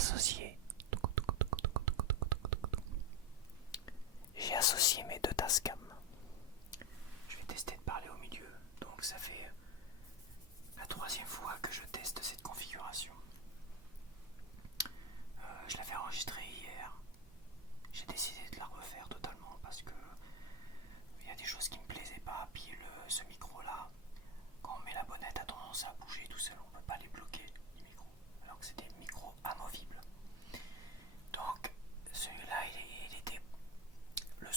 associé mes deux Tascam. Je vais tester de parler au milieu, donc ça fait la troisième fois que je teste cette configuration. Je l'avais enregistrée hier. J'ai décidé de la refaire totalement parce que il y a des choses qui me plaisaient pas. Puis ce micro là, quand on met la bonnette, a tendance à bouger tout seul. On peut pas les bloquer les micros, alors que c'est des micros amovibles. Donc celui-là, le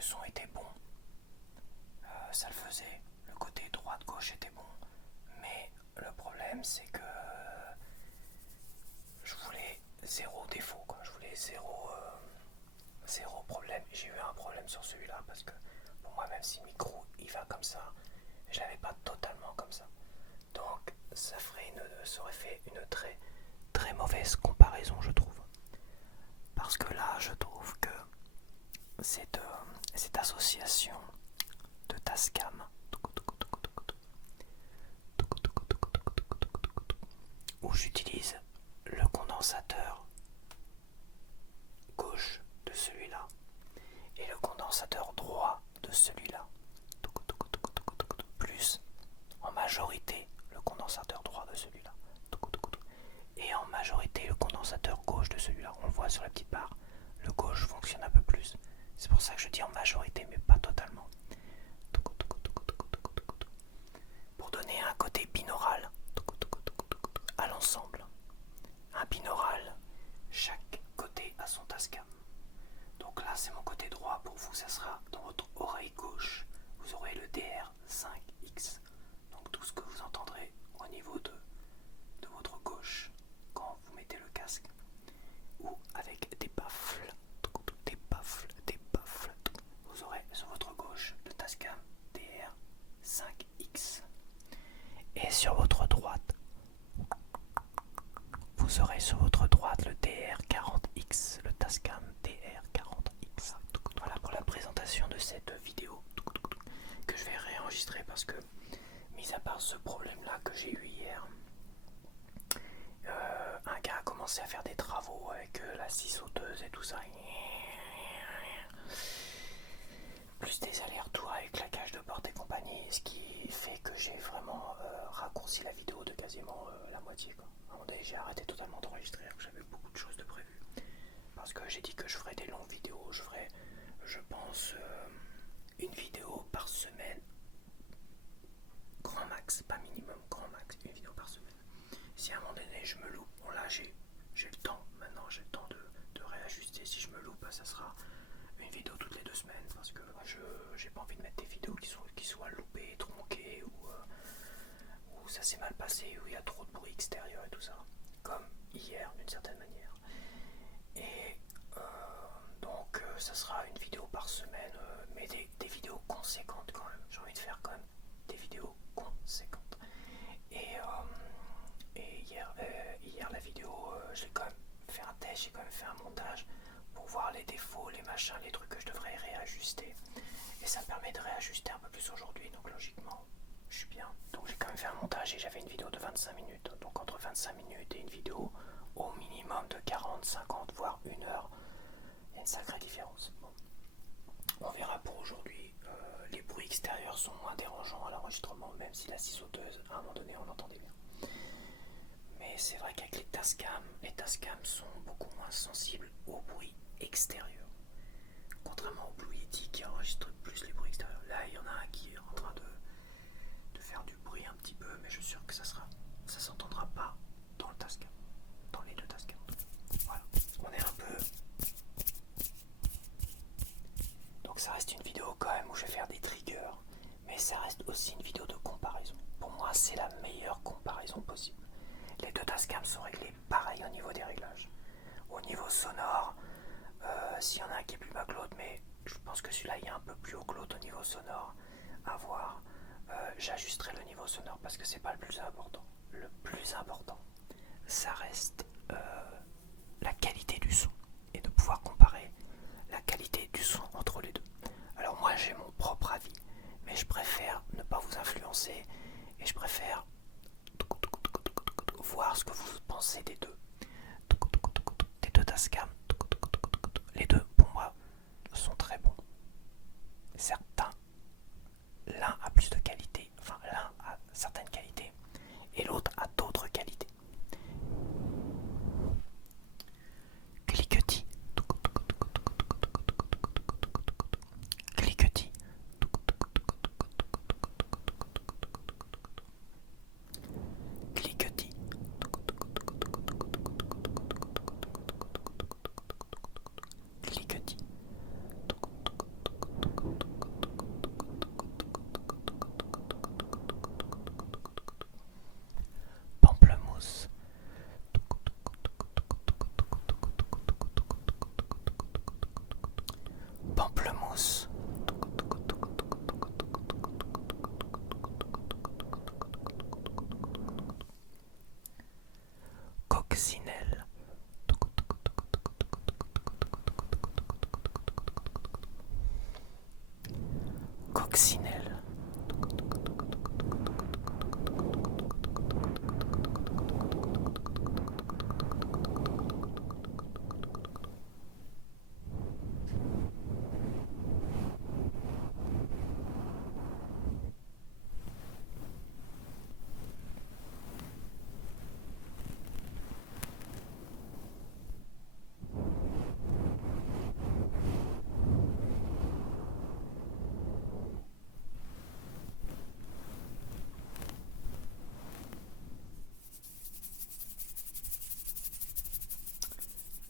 son était bon. Ça le faisait. Le côté droite-gauche était bon. Mais le problème, c'est que je voulais zéro défaut, quoi. Je voulais zéro problème. J'ai eu un problème sur celui-là parce que pour moi, même si le micro il va comme ça, je l'avais pas totalement comme ça. Donc ça aurait fait une très très mauvaise comparaison, je trouve. Parce que là, je trouve que cette association de Tascam où j'utilise le condensateur gauche de celui-là et le condensateur droit de celui-là, plus en majorité le condensateur droit de celui-là et en majorité le condensateur gauche de celui-là. On le voit sur la petite barre, le gauche fonctionne un peu plus. C'est pour ça que je dis en majorité, mais pas totalement. Pour donner un côté binaural à l'ensemble. Un binaural, chaque côté a son Tascam. Donc là, c'est mon côté droit. Pour vous, ça sera dans votre oreille gauche. Vous aurez le DR5X. Donc tout ce que vous entendrez au niveau de votre gauche quand vous mettez le casque. Ou avec des baffles. Vous aurez sur votre gauche le Tascam DR5X. Et sur votre droite, vous aurez sur votre droite le DR40X, le Tascam DR40X. Voilà pour la présentation de cette vidéo que je vais réenregistrer parce que, mis à part ce problème-là que j'ai eu hier, un gars a commencé à faire des travaux avec la scie sauteuse et tout ça. Plus des allers-retours avec la cage de porte et compagnie, ce qui fait que j'ai vraiment raccourci la vidéo de quasiment la moitié, quoi. À un moment donné, j'ai arrêté totalement d'enregistrer, j'avais beaucoup de choses de prévues. Parce que j'ai dit que je ferais des longues vidéos, je ferais, je pense, une vidéo par semaine. Grand max, pas minimum, grand max, une vidéo par semaine. Si à un moment donné je me loupe, bon là j'ai le temps, maintenant j'ai le temps de réajuster. Si je me loupe, ça sera une vidéo toutes les 2 semaines parce que j'ai pas envie de mettre des vidéos qui soient loupées, tronquées ou ça s'est mal passé, où il y a trop de bruit extérieur et tout ça, comme hier d'une certaine manière. Et donc ça sera une vidéo par semaine, mais des vidéos conséquentes quand même. J'ai envie de faire quand même des vidéos conséquentes. Et hier la vidéo, j'ai quand même fait un test, j'ai quand même fait un montage pour voir les défauts, les machins, les trucs que je devrais réajuster. Et ça me permet de réajuster un peu plus aujourd'hui, donc logiquement, je suis bien. Donc j'ai quand même fait un montage et j'avais une vidéo de 25 minutes. Donc entre 25 minutes et une vidéo au minimum de 40, 50, voire 1 heure, il y a une sacrée différence. Bon. On verra pour aujourd'hui. Les bruits extérieurs sont moins dérangeants à l'enregistrement, même si la scie sauteuse, à un moment donné, on l'entendait bien. Mais c'est vrai qu'avec les Tascam sont beaucoup moins sensibles aux bruits extérieurs. Contrairement au Blue Yeti qui enregistre plus les bruits extérieurs. Là, il y en a un qui est en train de faire du bruit un petit peu, mais je suis sûr que ça s'entendra pas dans le Tascam. Dans les deux Tascam. Voilà. On est un peu... Donc ça reste une vidéo quand même où je vais faire des triggers, mais ça reste aussi une vidéo de comparaison. Pour moi, c'est la meilleure comparaison possible. Les deux Tascam sont réglés pareil au niveau des réglages. Au niveau sonore, s'il y en a un qui est plus bas que l'autre, mais je pense que celui-là il est un peu plus haut que l'autre au niveau sonore. À voir, j'ajusterai le niveau sonore parce que c'est pas le plus important. Le plus important, ça reste la qualité du son et de pouvoir comparer la qualité du son entre les deux. Alors moi j'ai mon propre avis, mais je préfère ne pas vous influencer et je préfère voir ce que vous pensez des deux. Tascam. Les deux, pour moi, sont très bons. Certains, l'un a plus de qualité, enfin l'un a certaines qualités, et l'autre a d'autres qualités. Cliquetis. Cliquetis. Cliquetis. Cliquetis. Pamplemousse. Pamplemousse. Coccinelle. Coccinelle.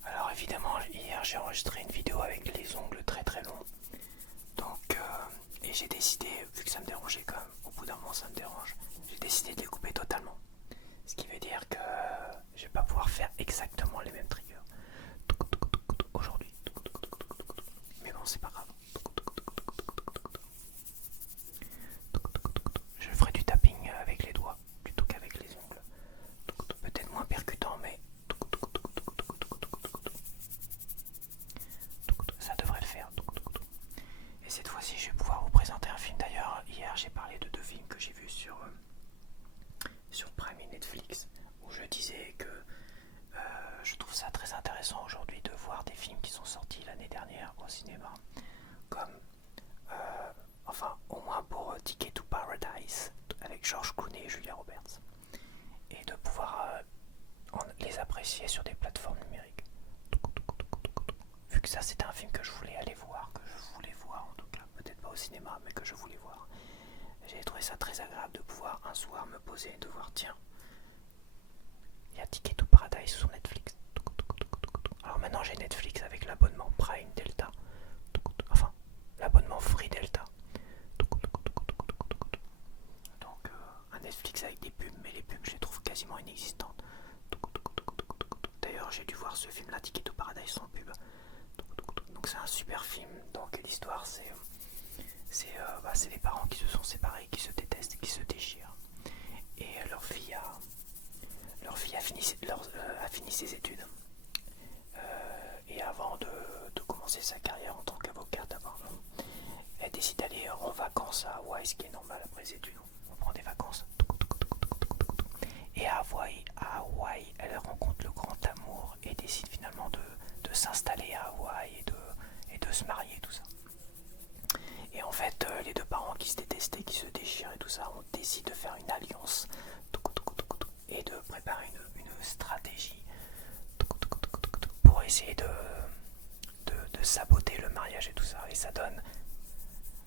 Alors évidemment, hier j'ai enregistré une vidéo avec les ongles très très longs. Donc, et j'ai décidé, vu que ça me dérangeait quand même, au bout d'un moment ça me dérange, j'ai décidé de les couper totalement. Ce qui veut dire que je vais pas pouvoir faire exactement les mêmes triggers aujourd'hui. Mais bon, c'est pas grave. Je ferai du tapping avec les doigts plutôt qu'avec les ongles. Peut-être moins percutant, mais ça devrait le faire. Et cette fois-ci, je vais pouvoir vous présenter un film. D'ailleurs, hier, j'ai parlé de 2 films que j'ai vus sur Prime et Netflix, où je disais que je trouve ça très intéressant aujourd'hui de voir des films qui sont sortis l'année dernière au cinéma, comme enfin au moins pour Ticket to Paradise avec George Clooney et Julia Roberts, et de pouvoir les apprécier sur des plateformes numériques. Vu que ça c'était un film que je voulais aller voir, en tout cas, peut-être pas au cinéma, mais que je voulais voir. J'ai trouvé ça très agréable de pouvoir un soir me poser et de voir, tiens, il y a Ticket to Paradise sur Netflix. Alors maintenant j'ai Netflix avec l'abonnement Prime Delta, enfin l'abonnement Free Delta. Donc un Netflix avec des pubs, mais les pubs je les trouve quasiment inexistantes. D'ailleurs j'ai dû voir ce film là, Ticket to Paradise, sans pub. Donc c'est un super film. Donc l'histoire c'est les parents qui se sont séparés, qui se détestent, qui se déchirent. Et leur fille a fini ses études. Et avant de commencer sa carrière en tant qu'avocate, elle décide d'aller en vacances à Hawaï, ce qui est normal après les études. On prend des vacances. Et à Hawaï, elle rencontre le grand amour et décide finalement de s'installer à Hawaï et de se marier, tout ça. Et en fait, les deux parents qui se détestaient, qui se déchirent et tout ça, on décide de faire une alliance et de préparer une stratégie pour essayer de saboter le mariage et tout ça. Et ça donne...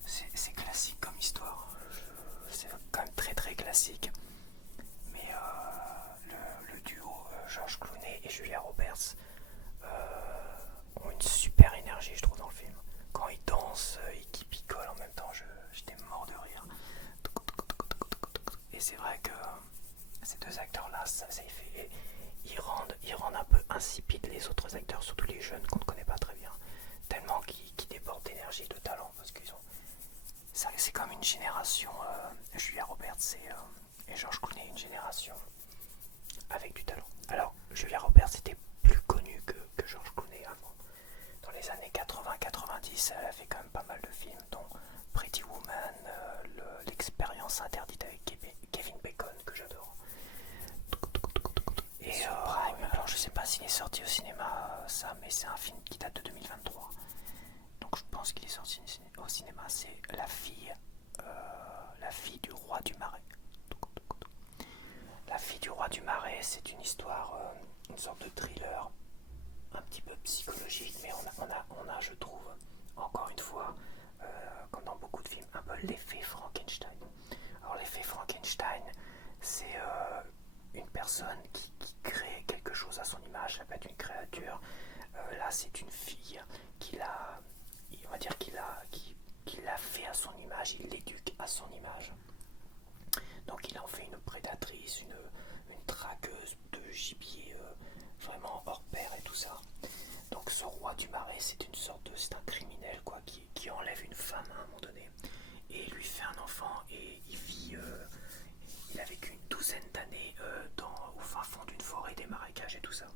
C'est classique comme histoire. C'est quand même très très classique. Mais le duo George Clooney et Julia Roberts ont une super énergie, je trouve, dans le film. Quand ils dansent et qu'ils picolent en même temps, j'étais mort de rire. Et c'est vrai que ces deux acteurs-là, ça y fait... Ils rendent un peu insipides les autres acteurs, surtout les jeunes qu'on ne connaît pas très bien. Tellement qu'ils débordent d'énergie, de talent, parce qu'ils ont... C'est comme une génération, Julia Roberts et George Clooney, une génération avec du talent. Alors, Julia Roberts était plus connue que George Clooney avant. Dans les années 80-90, elle a fait quand même pas mal de films, dont Pretty Woman, l'expérience interdite avec Kevin Bacon, que j'adore. Et Prime, alors je sais pas s'il est sorti au cinéma, ça, mais c'est un film qui date de 2023. Donc je pense qu'il est sorti au cinéma. C'est la fille du roi du Marais. La fille du roi du Marais, c'est une histoire, une sorte de thriller, un petit peu psychologique, mais on a je trouve, encore une fois, comme dans beaucoup de films, un peu l'effet Frankenstein. Alors l'effet Frankenstein, c'est une personne qui crée quelque chose à son image, ça peut être une créature. Là, c'est une fille on va dire qu'il l'a fait à son image, il l'éduque à son image. Donc il en fait une prédatrice, une traqueuse de gibier vraiment hors pair et tout ça. Donc ce roi du Marais, c'est un criminel quoi, qui enlève une femme à un moment donné et lui fait un enfant et il a vécu une douzaine d'années au fin fond d'une forêt, des marécages et tout ça.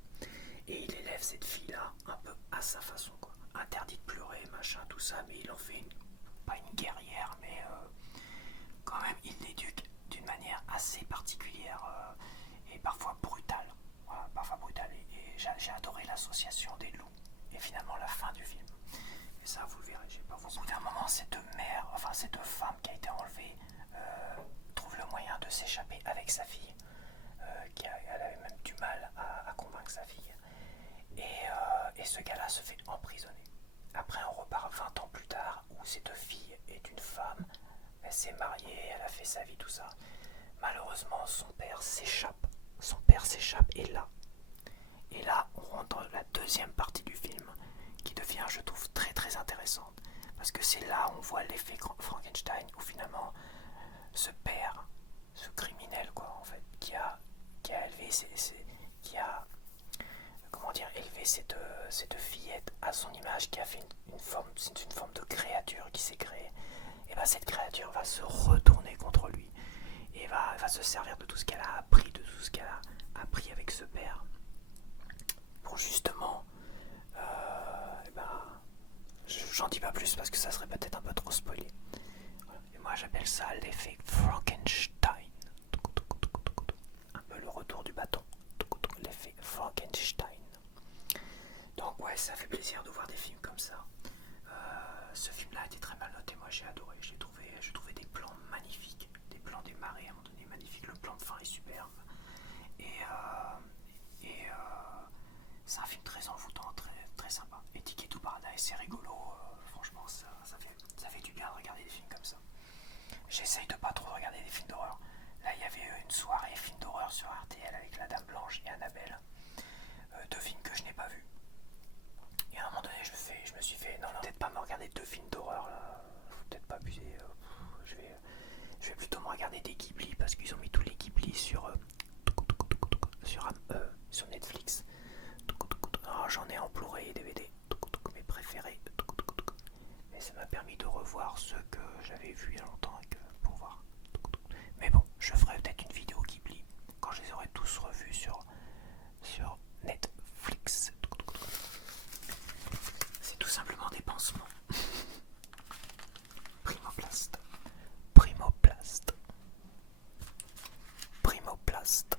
Et il élève cette fille-là un peu à sa façon quoi. Interdit de pleurer, machin, tout ça, mais il en fait pas une guerrière, mais quand même il l'éduque d'une manière assez particulière et parfois brutale. Voilà, parfois brutale. Et j'ai adoré l'association des loups et finalement la fin du film. Et ça, vous le verrez, j'ai pas vous. Au bout d'un moment, cette femme qui a été enlevée trouve le moyen de s'échapper avec sa fille, elle avait même du mal à convaincre sa fille. Et ce gars-là se fait emprisonner. Après, on repart 20 ans plus tard, où cette fille est une femme, elle s'est mariée, elle a fait sa vie, tout ça. Malheureusement, son père s'échappe. Et là, on rentre dans la deuxième partie du film, qui devient, je trouve, très très intéressante. Parce que c'est là où on voit l'effet Frankenstein, où finalement, ce père, ce criminel, quoi, en fait, qui a élevé élevé cette fillette à son image, qui a fait c'est une forme de créature qui s'est créée. Et bien cette créature va se retourner contre lui et va se servir de tout ce qu'elle a appris, de tout ce qu'elle a appris avec ce père, pour justement j'en dis pas plus parce que ça serait peut-être un peu trop spoilé. Et moi j'appelle ça l'effet Frankenstein, un peu le retour du bâton, l'effet Frankenstein. Donc ouais, ça fait plaisir de voir des films comme ça. Ce film-là a été très mal noté, moi j'ai adoré, j'ai trouvé des plans magnifiques, des plans des marées à un moment donné magnifiques, le plan de fin est superbe. Et c'est un film très envoûtant, très, très sympa. Et Ticket to Paradise, c'est rigolo, franchement ça fait du bien de regarder des films comme ça. J'essaye de pas trop regarder des films d'horreur. Là il y avait une soirée film d'horreur sur RTL avec la Dame Blanche et Annabelle, deux films que je n'ai pas vus. Et à un moment donné je me suis fait non, peut-être pas me regarder deux films d'horreur là, faut peut-être pas abuser, je vais plutôt me regarder des Ghibli parce qu'ils ont mis tous les Ghibli sur Netflix. Alors, j'en ai en Blu-ray et DVD, mes préférés. Mais ça m'a permis de revoir ceux que j'avais vus il y a longtemps pour voir. Mais bon, je ferai peut-être une vidéo Ghibli quand je les aurai tous revus sur Netflix. C'est tout simplement des pansements. Primoplast. Primoplast. Primoplast.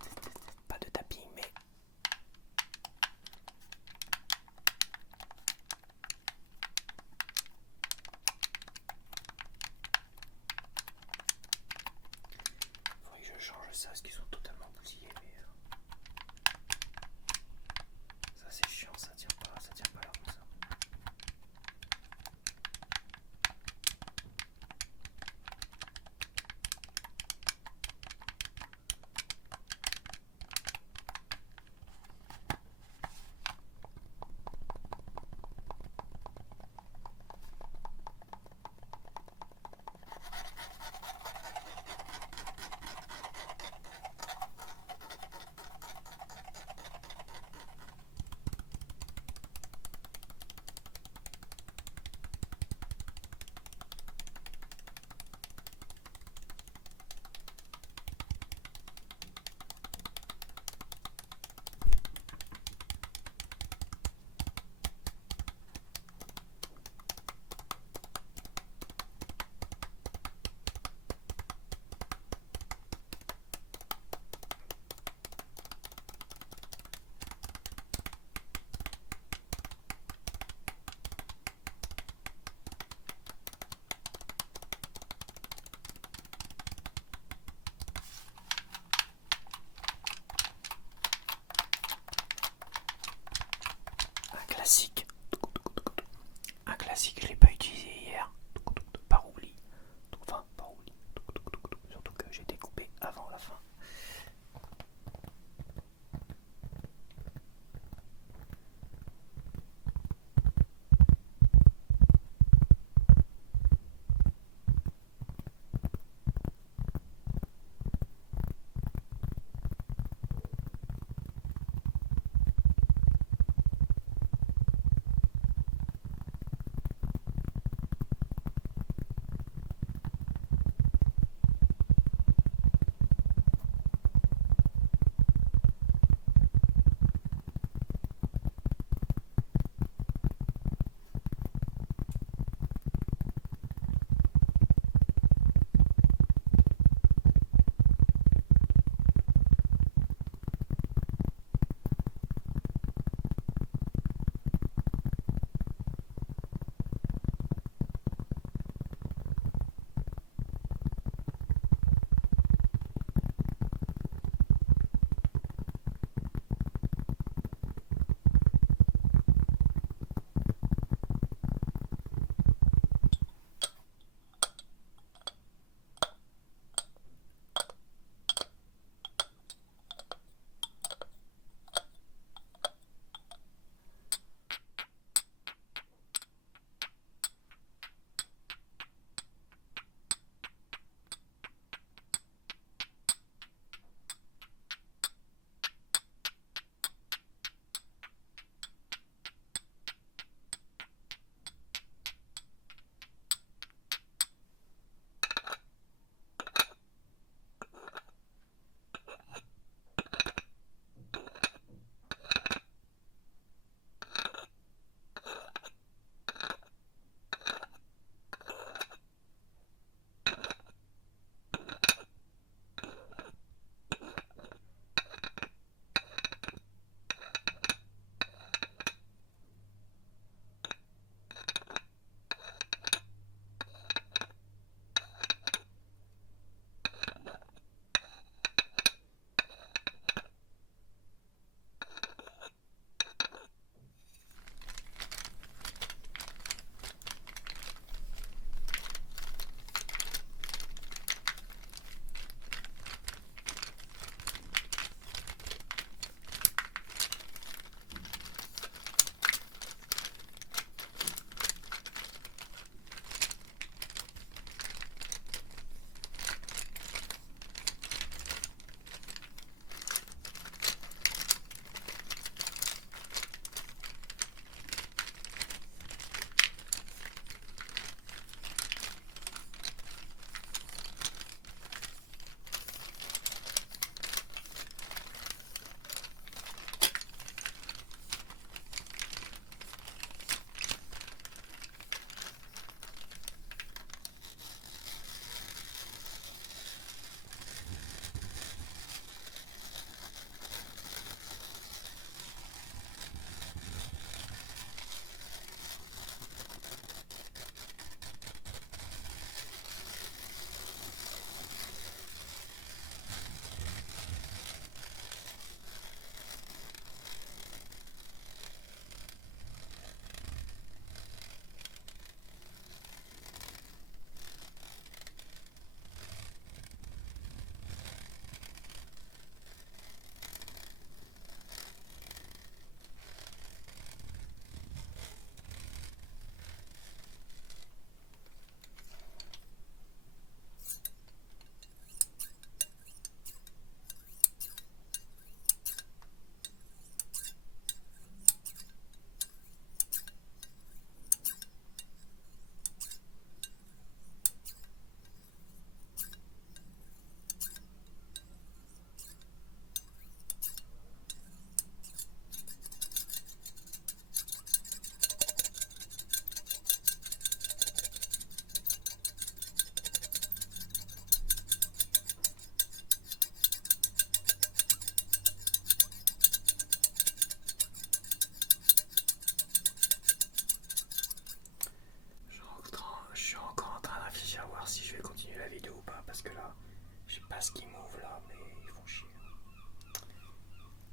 Je sais pas ce qu'ils m'ouvrent là, mais ils font chier.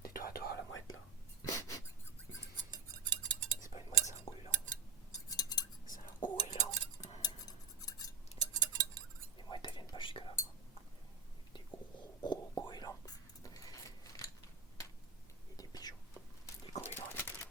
Tais-toi, toi, la mouette là. C'est pas une mouette, c'est un goéland. C'est un goéland. Les mouettes elles viennent pas jusque là. Des gros goélands. Et des pigeons. Des goélands et des pigeons.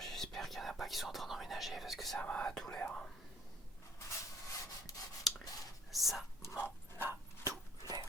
J'espère qu'il n'y en a pas qui sont en train d'emménager parce que ça m'a tout l'air. Ça m'en a tout l'air.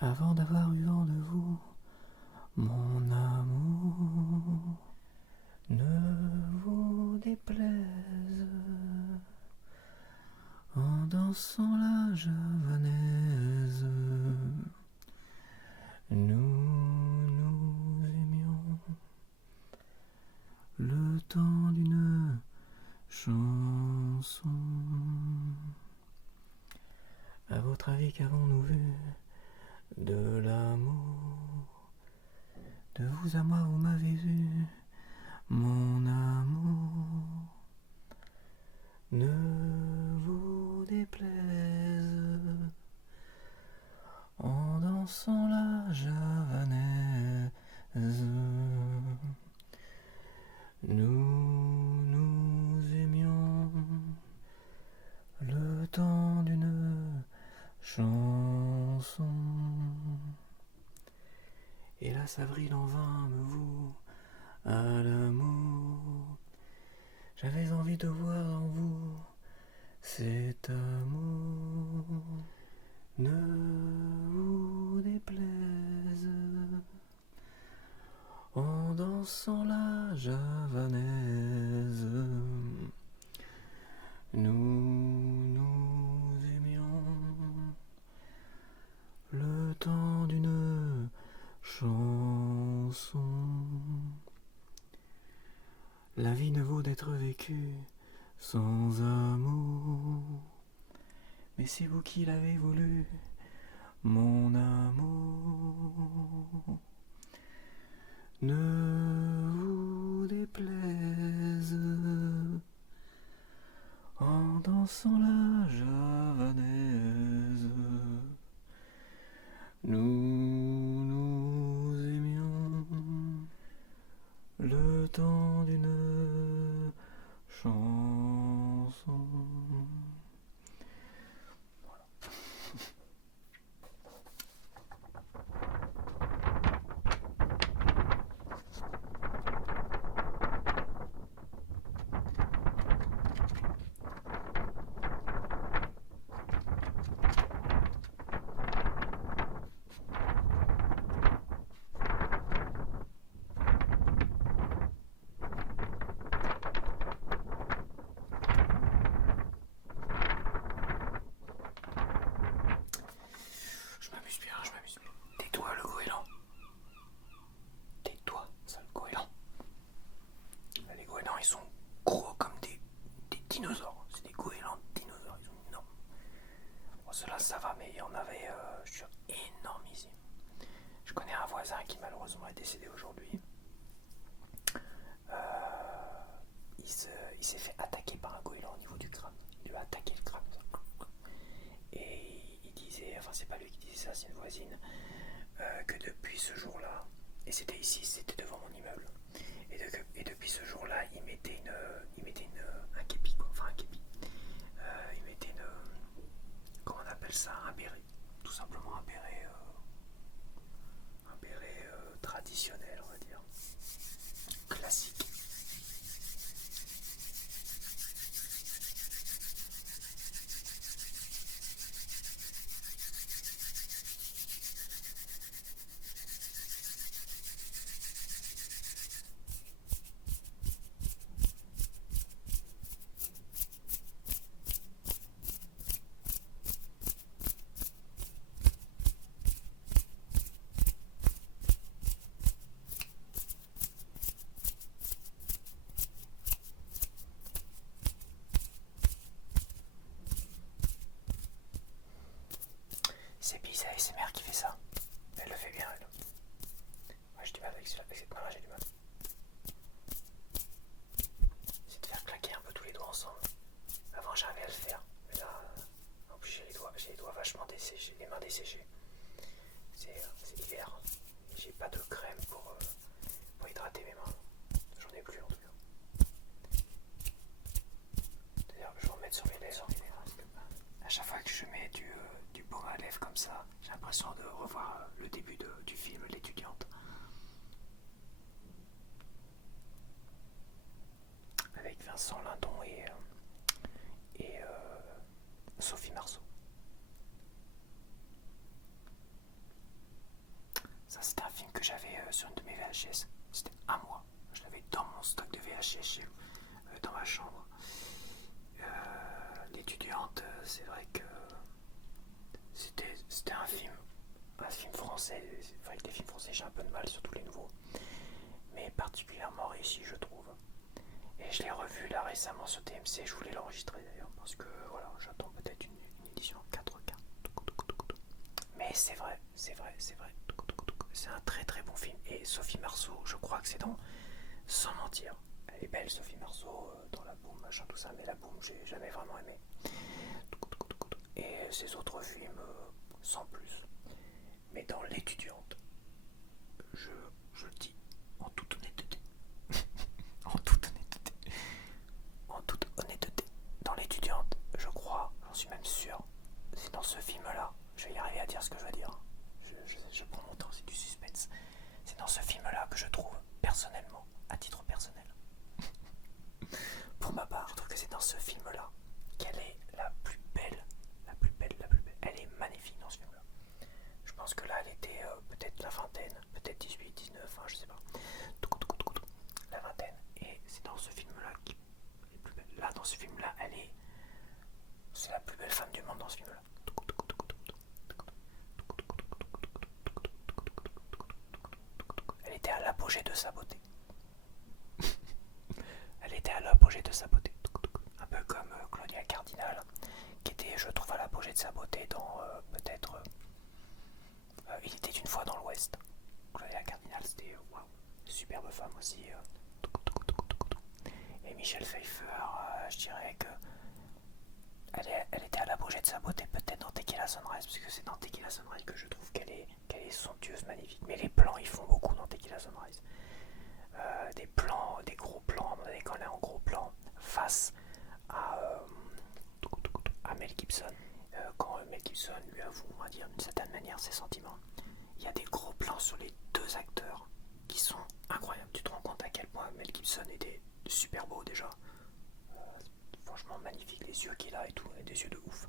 avant d'avoir eu vent de vous, mon amour, ne vous déplaise en dansant la javanaise. Nous nous aimions le temps d'une chanson. À votre avis, qu'avons-nous vu de l'amour? De vous à moi, vous m'avez vu, mon amour. Ne vous déplaise en dansant la javanaise. Nous nous aimions le temps d'une chanson. Hélas, avril en vain me voue à l'amour. J'avais envie de voir en vous cet amour. Ne vous déplaise en dansant la javanaise. Nous nous aimions le temps d'une chanson. La vie ne vaut d'être vécue sans amour, mais c'est vous qui l'avez voulu, mon amour. Ne vous déplaise en dansant la javanaise. Nous nous aimions le temps d'une chanson. Voilà. Je m'amuse bien. Tais-toi, le goéland. Tais-toi, sale goéland. Les goélands, ils sont gros comme des dinosaures. C'est des goélands dinosaures, ils sont énormes. Bon, ceux-là, ça va, mais il y en avait, je suis énormissime. Je connais un voisin qui malheureusement est décédé aujourd'hui. Il s'est fait attaquer par un goéland au niveau du crâne. Il lui a attaqué le crâne. Et il disait, enfin c'est pas lui qui disait ça, c'est une voisine, que depuis ce jour-là, et c'était ici, c'était devant mon immeuble, et depuis ce jour-là, il mettait un képi, quoi, enfin un képi. Il mettait comment on appelle ça, un béret, tout simplement un béret traditionnel, on va dire, classique. C'est Biz ASMR qui fait ça. Elle le fait bien, elle. Moi j'ai du mal avec cette main, j'ai du mal. C'est de faire claquer un peu tous les doigts ensemble. Avant j'arrivais à le faire, mais là, en plus j'ai les doigts vachement desséchés, les mains desséchées. C'est hiver. J'ai pas de crème pour hydrater mes mains. J'en ai plus en tout cas. D'ailleurs, je vais en mettre sur mes lèvres. À chaque fois que je mets du baume à lèvres comme ça, j'ai l'impression de revoir le début du film L'étudiante. Avec Vincent Lindon et Sophie Marceau. Ça, c'était un film que j'avais sur une de mes VHS. C'était à moi. Je l'avais dans mon stock de VHS dans ma chambre. L'étudiante, c'est vrai que c'était un film français. Avec les films français, j'ai un peu de mal, surtout les nouveaux. Mais particulièrement réussi, je trouve. Et je l'ai revu là récemment sur TMC. Je voulais l'enregistrer d'ailleurs parce que voilà, j'attends peut-être une édition 4K. Mais c'est vrai. C'est un très très bon film. Et Sophie Marceau, je crois que c'est dans Sans mentir. Elle est belle, Sophie Marceau, dans La Boum, machin, tout ça. Mais La Boum, j'ai jamais vraiment aimé. Et ses autres films, sans plus. Mais dans L'étudiante, je le dis en toute honnêteté. en toute honnêteté. Dans L'étudiante, je crois, j'en suis même sûr, c'est dans ce film-là, je vais y arriver à dire ce que je veux dire. Je prends mon temps, c'est du suspense. C'est dans ce film-là que je trouve, personnellement, à titre personnel, pour ma part, je trouve que c'est dans ce film-là qu'elle est la plus belle. Elle est magnifique dans ce film-là. Je pense que là, elle était peut-être la vingtaine, peut-être 18, 19, hein, je sais pas. La vingtaine. Et c'est dans ce film-là qu'elle est plus belle. Là, dans ce film-là, c'est la plus belle femme du monde dans ce film-là. Elle était à l'apogée de sa beauté. Un peu comme Claudia Cardinal, qui était, je trouve, à l'apogée de sa beauté dans peut-être Il était une fois dans l'Ouest. Claudia Cardinal, c'était waouh, superbe femme aussi. Et Michelle Pfeiffer, je dirais que elle était à l'apogée de sa beauté peut-être dans Tequila Sunrise, parce que c'est dans Tequila Sunrise que je trouve qu'elle est somptueuse, magnifique. Mais les plans, ils font beaucoup dans Tequila Sunrise. Des plans, des gros plans, à un moment donné, quand elle est en gros plan, face à Mel Gibson. Quand Mel Gibson lui avoue, on va dire d'une certaine manière, ses sentiments, il y a des gros plans sur les deux acteurs qui sont incroyables. Tu te rends compte à quel point Mel Gibson était super beau déjà. Franchement magnifique, les yeux qu'il a et tout, des yeux de ouf.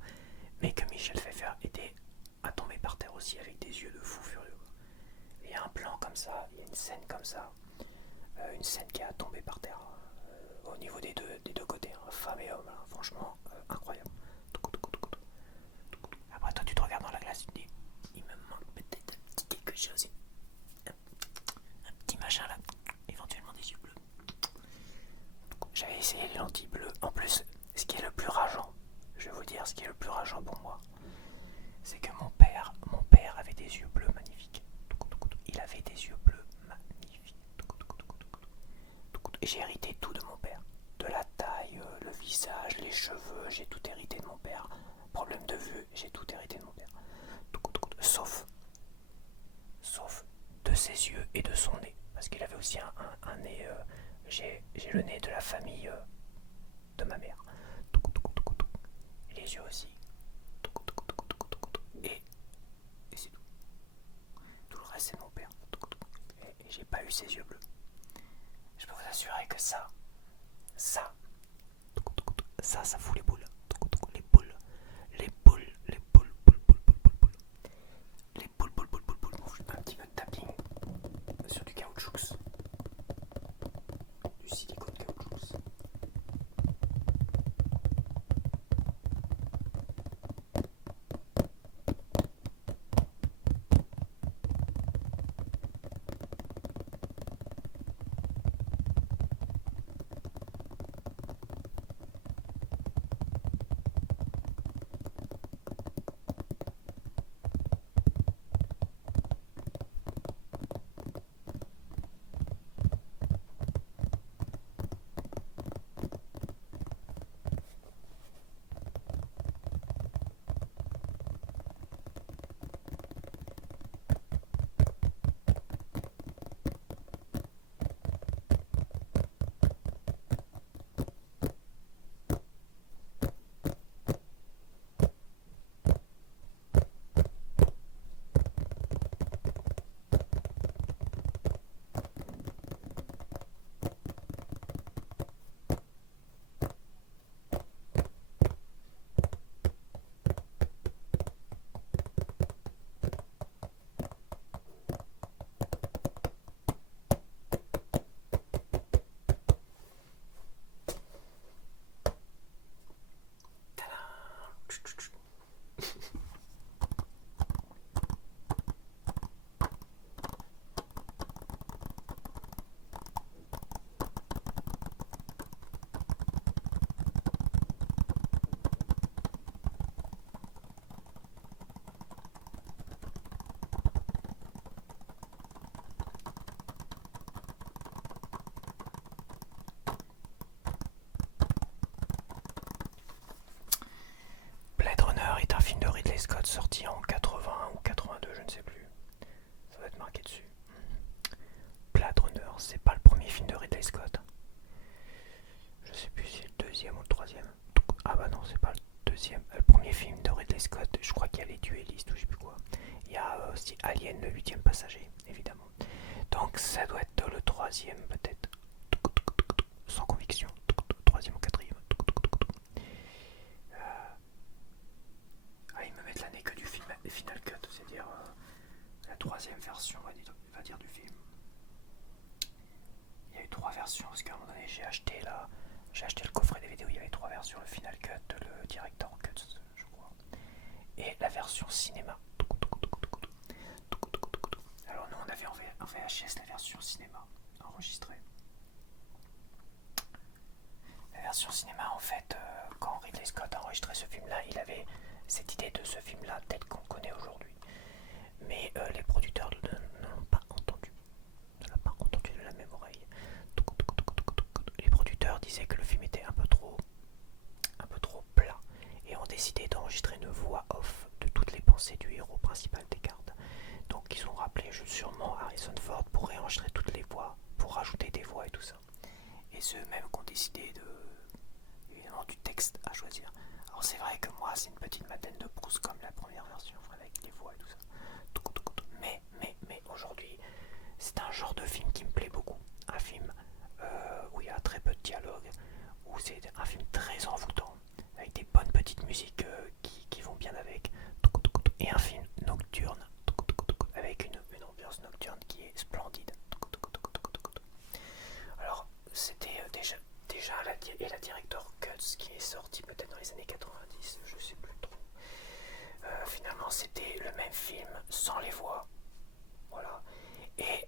Mais que Michel Pfeiffer était à tomber par terre aussi avec des yeux de fou furieux. Il y a un plan comme ça, il y a une scène comme ça, une scène qui est à tomber par terre au niveau des deux côtés, hein, femme et homme, hein, franchement incroyable. Après toi tu te regardes dans la glace, tu te dis il me manque peut-être un petit quelque chose, un petit machin là, éventuellement des yeux bleus. J'avais essayé les lentilles bleues. En plus, ce qui est le plus rageant, je vais vous dire ce qui est le plus rageant pour moi, c'est que mon père avait des yeux bleus magnifiques. Il avait des yeux bleus magnifiques. Et j'ai hérité tout de mon père. De la taille, le visage, les cheveux, j'ai tout hérité de mon père. Problème de vue, j'ai tout hérité de mon père. Sauf de ses yeux et de son nez. Parce qu'il avait aussi un nez. J'ai le nez de la famille de ma mère. Et les yeux aussi. Et c'est tout. Tout le reste c'est mon père. Et j'ai pas eu ses yeux bleus. Je peux vous assurer que ça fout les boules. Les boules. Je fais un petit peu de tapping sur du caoutchouc. Du silicone caoutchouc. premier film de Ridley Scott, je crois qu'il y a les duellistes ou je sais plus quoi. Il y a aussi Alien, le 8e passager, évidemment. Donc ça doit être le troisième peut-être. Sans conviction. Troisième ou quatrième. Ah, ils me mettent l'année que du film, Final Cut, c'est-à-dire la troisième version, on va dire, du film. Il y a eu 3 versions, parce qu'à un moment donné, j'ai acheté le coffret DVD où il y avait 3 versions, le Final Cut, le Director Cut, je crois, et la version cinéma. Alors nous, on avait en VHS la version cinéma enregistrée. La version cinéma, en fait, quand Ridley Scott a enregistré ce film-là, il avait cette idée de ce film-là tel qu'on le connaît aujourd'hui. Mais les producteurs ne l'ont pas entendu. Ne l'ont pas entendu de la même oreille. Les producteurs disaient que le film était un peu trop plat et ont décidé d'enregistrer une voix off de toutes les pensées du héros principal Descartes. Donc ils ont rappelé sûrement Harrison Ford pour réenregistrer toutes les voix, pour rajouter des voix et tout ça. Et ceux même qui ont décidé évidemment du texte à choisir. Alors c'est vrai que moi c'est une petite Madeleine de Proust comme la première version avec les voix et tout ça. Mais aujourd'hui c'est un genre de film qui me plaît beaucoup. Un film où il y a très peu de dialogue, où c'est un film très envoûtant, avec des bonnes petites musiques qui vont bien avec, et un film nocturne, avec une ambiance nocturne qui est splendide. Alors c'était déjà la Director Cuts qui est sortie peut-être dans les années 90, je sais plus trop. Finalement c'était le même film sans les voix, voilà, et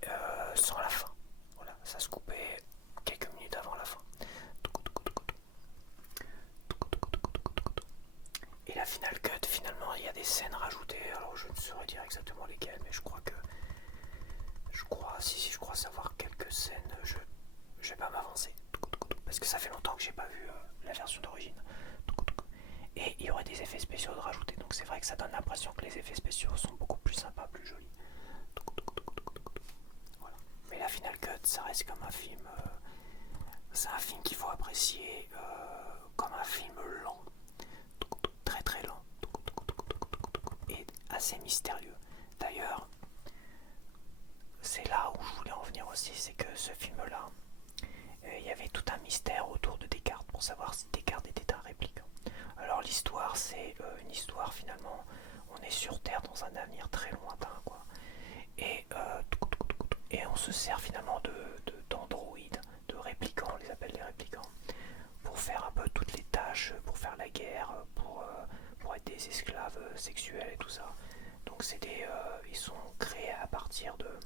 sans la fin. Voilà, ça se coupait quelques minutes avant la fin. Et la Final Cut, finalement, il y a des scènes rajoutées. Alors je ne saurais dire exactement lesquelles, mais je crois savoir quelques scènes. Je vais pas m'avancer parce que ça fait longtemps que j'ai pas vu la version d'origine. Et il y aurait des effets spéciaux de rajouter, donc c'est vrai que ça donne l'impression que les effets spéciaux sont beaucoup plus sympas, plus jolis. Voilà. Mais la Final Cut, ça reste comme un film. C'est un film qu'il faut apprécier comme un film lent, très très lent, et assez mystérieux. D'ailleurs, c'est là où je voulais en venir aussi, c'est que ce film-là, il y avait tout un mystère autour de Descartes pour savoir si Descartes était un répliquant. Alors l'histoire, c'est une histoire finalement, on est sur Terre dans un avenir très lointain, quoi. Et on se sert finalement d'androïdes, de réplicants, on les appelle les réplicants, pour faire un peu toutes les tâches, pour faire la guerre, pour être des esclaves sexuels et tout ça. Donc ils sont créés à partir de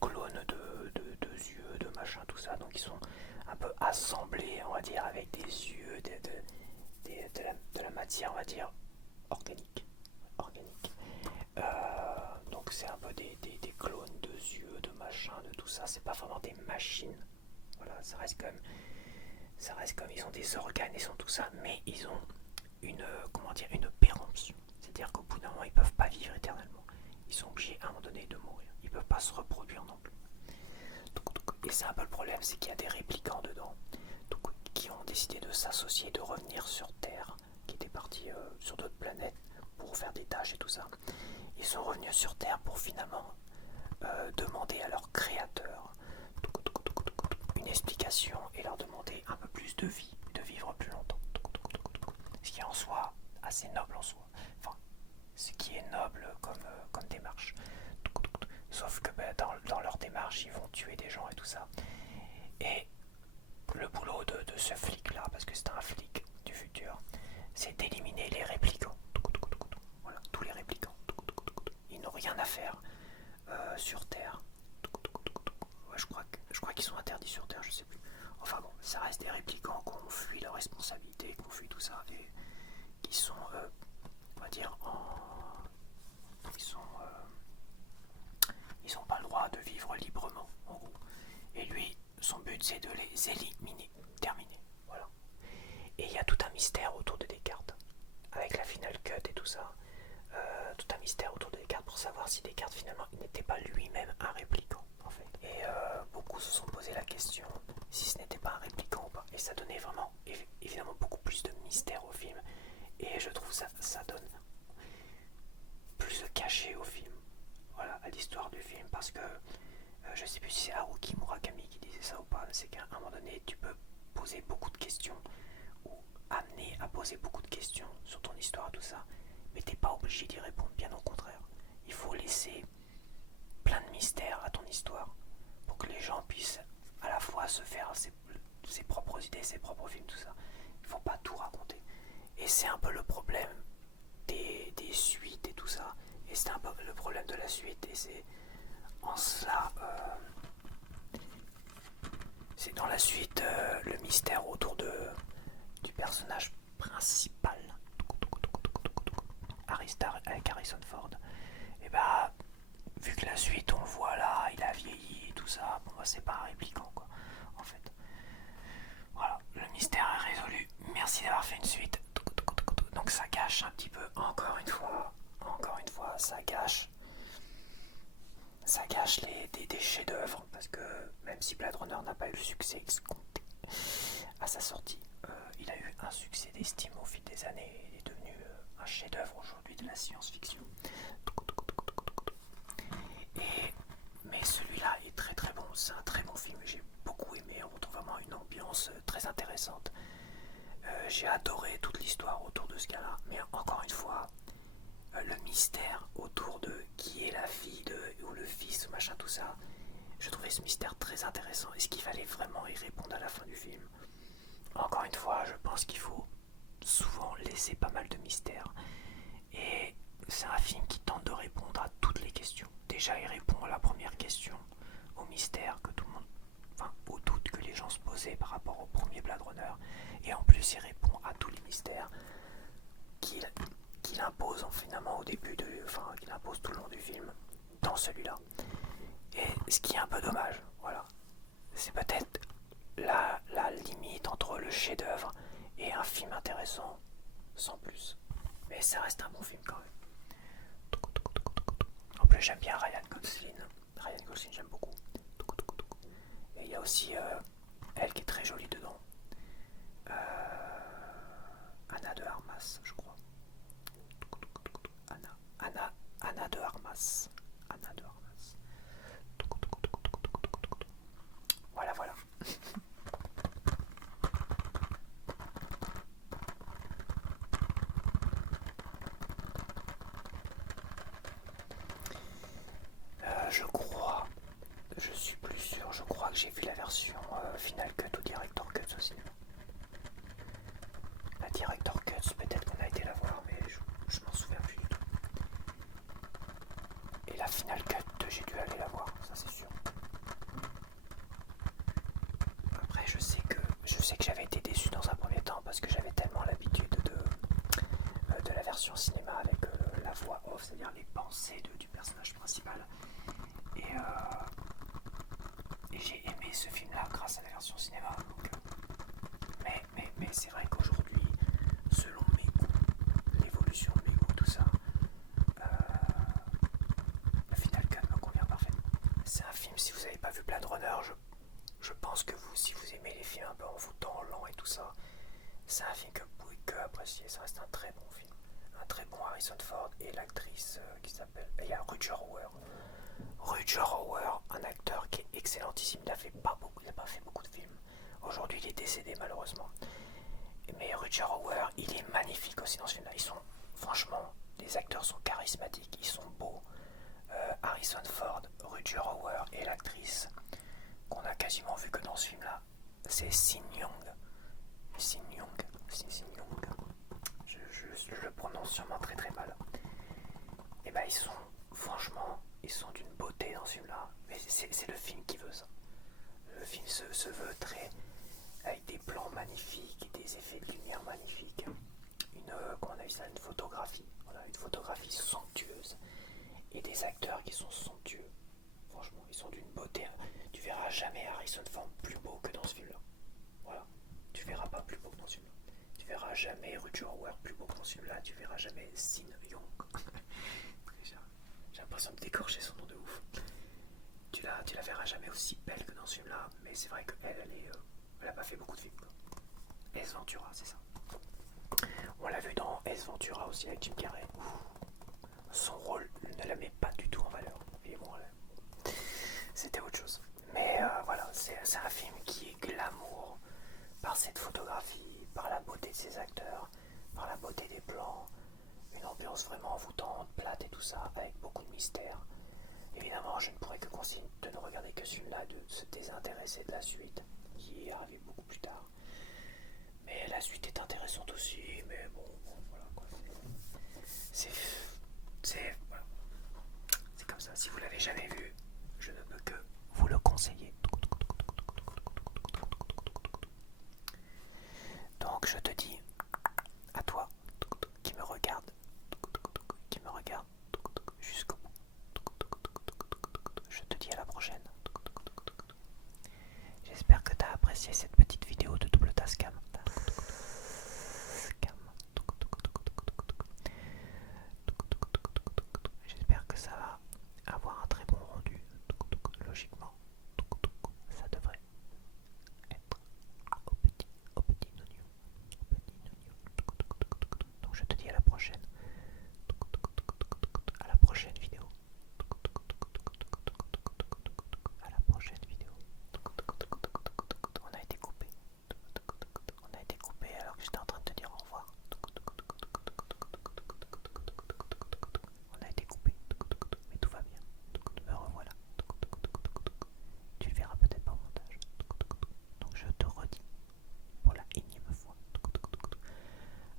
clones de yeux, de machin, tout ça. Donc ils sont un peu assemblés, on va dire, avec des yeux, de la matière, on va dire, organique. Donc c'est un peu des clones de yeux, de machin, de tout ça. C'est pas vraiment des machines. Voilà, ça reste comme ils ont des organes, ils ont tout ça, mais ils ont une péremption. C'est-à-dire qu'au bout d'un moment, ils peuvent pas vivre éternellement. Ils sont obligés à un moment donné de mourir. Ils peuvent pas se reproduire non plus. Et c'est un peu le problème, c'est qu'il y a des réplicants dedans, qui ont décidé de s'associer, de revenir sur Terre, qui étaient partis sur d'autres planètes pour faire des tâches et tout ça. Ils sont revenus sur Terre pour finalement demander à leur créateur une explication et leur demander un peu plus de vie, de vivre plus longtemps. Ce qui est en soi assez noble en soi. Enfin, ce qui est noble comme démarche. Sauf que dans leur démarche, ils vont tuer des gens et tout ça. Et le boulot de ce flic-là, parce que c'est un flic du futur, c'est d'éliminer les réplicants. Voilà, tous les réplicants. Ils n'ont rien à faire sur Terre. Ouais, je crois qu'ils sont interdits sur Terre, je sais plus. Enfin bon, ça reste des réplicants qui ont fui leurs responsabilités, qui ont fui tout ça, et qui sont, on va dire, ils n'ont pas le droit de vivre librement, en gros. Et lui, son but, c'est de les éliminer, terminer. Voilà. Et il y a tout un mystère autour de Descartes, avec la Final Cut et tout ça. Tout un mystère autour de Descartes pour savoir si Descartes, finalement, il n'était pas lui-même un réplicant, en fait. Et beaucoup se sont posé la question si ce n'était pas un répliquant ou pas. Et ça donnait vraiment, évidemment, beaucoup plus de mystère au film. Et je trouve ça donne plus de cachet au film, voilà, à l'histoire du film, parce que je sais plus si c'est Haruki Murakami qui disait ça ou pas, c'est qu'à un moment donné, tu peux poser beaucoup de questions ou amener à poser beaucoup de questions sur ton histoire, tout ça, mais t'es pas obligé d'y répondre, bien au contraire. Il faut laisser plein de mystères à ton histoire pour que les gens puissent à la fois se faire ses propres idées, ses propres films, tout ça. Il faut pas tout raconter. Et c'est un peu le problème des suites et tout ça. Et c'est un peu le problème de la suite. Et c'est en cela, c'est dans la suite le mystère autour du personnage principal, avec Harrison Ford. Et bah, vu que la suite on le voit là, il a vieilli et tout ça, bon bah c'est pas un répliquant quoi, en fait. Voilà, le mystère est résolu. Merci d'avoir fait une suite. Donc ça gâche un petit peu, encore une fois, ça gâche des chefs-d'œuvre, parce que même si Blade Runner n'a pas eu le succès escompté à sa sortie, il a eu un succès d'estime au fil des années. Il est devenu un chef-d'œuvre aujourd'hui de la science-fiction. Mais celui-là est très très bon, c'est un très bon film, j'ai beaucoup aimé, on retrouve vraiment une ambiance très intéressante. J'ai adoré toute l'histoire autour de ce gars-là, mais encore une fois, le mystère autour de qui est la fille ou le fils, machin, tout ça, je trouvais ce mystère très intéressant. Est-ce qu'il fallait vraiment y répondre à la fin du film? Encore une fois, je pense qu'il faut souvent laisser pas mal de mystères. Et c'est un film qui tente de répondre à toutes les questions. Déjà, il répond à la première question, au mystère que tout le monde, enfin, aux doutes que les gens se posaient par rapport au premier Blade Runner. Et en plus, il répond à tous les mystères qu'il impose finalement au début, qu'il impose tout le long du film, dans celui-là. Et ce qui est un peu dommage, voilà. C'est peut-être la limite entre le chef-d'œuvre et un film intéressant, sans plus. Mais ça reste un bon film quand même. En plus, j'aime bien Ryan Gosling. Ryan Gosling, j'aime beaucoup. Et il y a aussi elle qui est très jolie dedans. Anna de Armas, je crois. Anna de Armas. Anna de Armas. Voilà, voilà. Je suis plus sûr, je crois que j'ai vu la version Final Cut ou Director Cut aussi. La Director Cut, peut-être qu'on a été la voir, mais je m'en souviens plus du tout. Et la Final Cut, j'ai dû aller la voir, ça c'est sûr. Après, je sais que j'avais été déçu dans un premier temps parce que j'avais tellement l'habitude de la version cinéma avec la voix off, c'est-à-dire les pensées du personnage principal. Et j'ai aimé ce film-là grâce à la version cinéma. Donc, mais c'est vrai qu'aujourd'hui, selon mes goûts, l'évolution de mes goûts, tout ça, le Final Cut me convient parfaitement. C'est un film, si vous n'avez pas vu Blade Runner, je pense que si vous aimez les films un peu envoûtants, lents et tout ça, c'est un film que vous pouvez que apprécier. Ça reste un très bon film. Un très bon Harrison Ford et l'actrice qui s'appelle... Il y a Rutger Hauer. Rutger Hauer, un acteur qui est excellentissime. Il n'a pas fait beaucoup de films. Aujourd'hui, il est décédé malheureusement. Mais Rutger Hauer, il est magnifique aussi dans ce film-là. Franchement, les acteurs sont charismatiques, ils sont beaux. Harrison Ford, Rutger Hauer et l'actrice qu'on a quasiment vu que dans ce film-là, c'est Sin Young. Je le prononce sûrement très très mal. Et ben ils sont d'une beauté dans ce film-là. Mais c'est le film qui veut ça. Le film se veut très avec des plans magnifiques, des effets de lumière magnifiques. Comment on a vu ça, une photographie. Voilà, une photographie somptueuse. Et des acteurs qui sont somptueux. Franchement, ils sont d'une beauté. Tu verras jamais Harrison Ford plus beau que dans ce film-là. Voilà. Tu verras pas plus beau que dans ce film-là. Tu verras jamais Rutger Hauer plus beau que dans ce film-là. Tu verras jamais Sin Young. J'ai l'impression de décorcher son nom de ouf. Tu la verras sera jamais aussi belle que dans ce film-là, mais c'est vrai qu'elle, elle a pas fait beaucoup de films, quoi. Ace Ventura, c'est ça. On l'a vu dans Ace Ventura aussi avec Jim Carrey. Son rôle ne la met pas du tout en valeur. Et bon, c'était autre chose. Mais voilà, c'est un film qui est glamour par cette photographie, par la beauté de ses acteurs, par la beauté des plans, une ambiance vraiment envoûtante, plate et tout ça, avec beaucoup de mystère. Évidemment, je ne pourrais que conseiller de ne regarder que ce film-là, de se désintéresser de la suite, qui est arrivée beaucoup plus tard. Mais la suite est intéressante aussi, mais bon voilà quoi. Voilà. C'est comme ça. Si vous l'avez jamais vu, je ne peux que vous le conseiller. Donc je te dis à toi qui me regarde jusqu'au bout. Je te dis à la prochaine. J'espère que tu as apprécié cette petite vidéo de double Tascam. J'espère que ça va avoir un très bon rendu. Logiquement, ça devrait être au petit oignon. Donc je te dis à la prochaine. À la prochaine vidéo. À la prochaine vidéo. On a été coupé. On a été coupé alors que j'étais en train de te dire au revoir. On a été coupé. Mais tout va bien. Me revoilà. Tu le verras peut-être pas au montage. Donc je te redis pour la énième fois.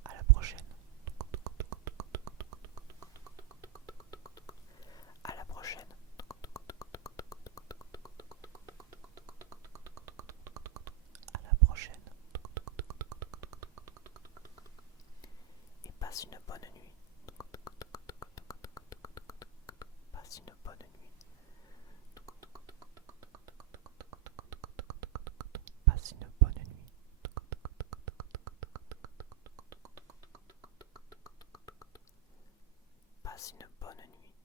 À la prochaine. À la prochaine. À la prochaine. Et passe une bonne nuit. Passe une bonne nuit. Passe une bonne nuit. Passe une bonne nuit.